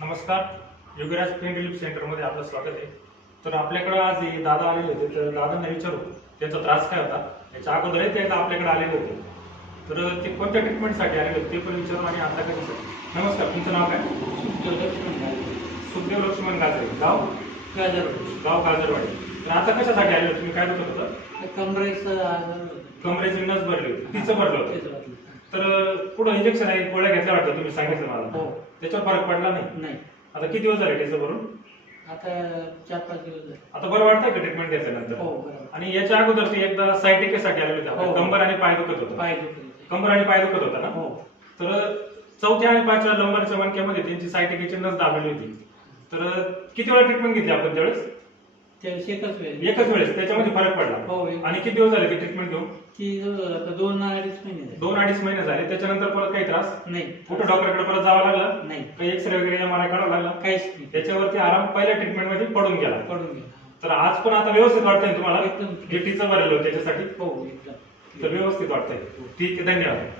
नमस्कार. Yogiraj pain relief सेंटरमध्ये आपलं स्वागत आहे. तर आपल्याकडे आज हे दादा आलेले होते. तर दादांना विचारू त्यांचा त्रास काय होता? याच्या अगोदरही ते आपल्याकडे आलेले होते. तर ते कोणत्या ट्रीटमेंटसाठी आलेले होते ते पण विचारू आणि आता कधी नमस्कार तुमचं नाव काय? सुखदेव लक्ष्मण गाजरे. गाव? गाव गाजरवाडी. तर आता कशासाठी आले होते? तुम्ही काय दुखत होतं? कमरेचं कमरेची नस भरली होती. तिचं भरलं होतं. तर पुढं इंजेक्शन आहे गोळ्या घेतल्या वाटतं तुम्ही सांगितलं मला. हो. त्याच्यावर फरक पडला नाही? नाही. आता किती दिवस झाले त्याचं भरून? आता चार पाच दिवस झाले. आता बरं वाटतंय का ट्रीटमेंट घेतल्यानंतर हो बरोबर आणि याच्या अगोदर ते एकदा सायटिकेसाठी आलेले होते हो. कंबर आणि पाय दुखत होतं. पाय दुखले कंबर आणि पाय दुखत होता ना? हो. तर चौथ्या आणि पाचव्या लंबरच्या मणक्यामध्ये त्यांची सायटिकेची नस दाबलेली होती. तर किती वेळा ट्रीटमेंट घेतली आपण त्यावेळेस? त्यावेळेस एकच वेळ एकच वेळेस त्याच्यामध्ये फरक पडला. हो एक- आणि किती दिवस झाले ती ट्रीटमेंट घेऊन? ती जवळ आता दोन अडीच महिने झाले. दोन अडीच महिने झाले. त्याच्यानंतर परत काही त्रास? नाही. कुठं डॉक्टरकडे परत जावं लागलं? नाही. काही एक्सरे वगैरे एम आय काढावं लागला? काहीच नाही. त्याच्यावरती आराम पहिल्या ट्रीटमेंटमध्ये पडून गेला. पडून गेला. तर आज पण आता व्यवस्थित वाटतंय तुम्हाला? एकदम. गिफ्टीचं भरलं होतं त्याच्यासाठी? हो एकदम तर व्यवस्थित वाटतंय. ठीक आहे धन्यवाद.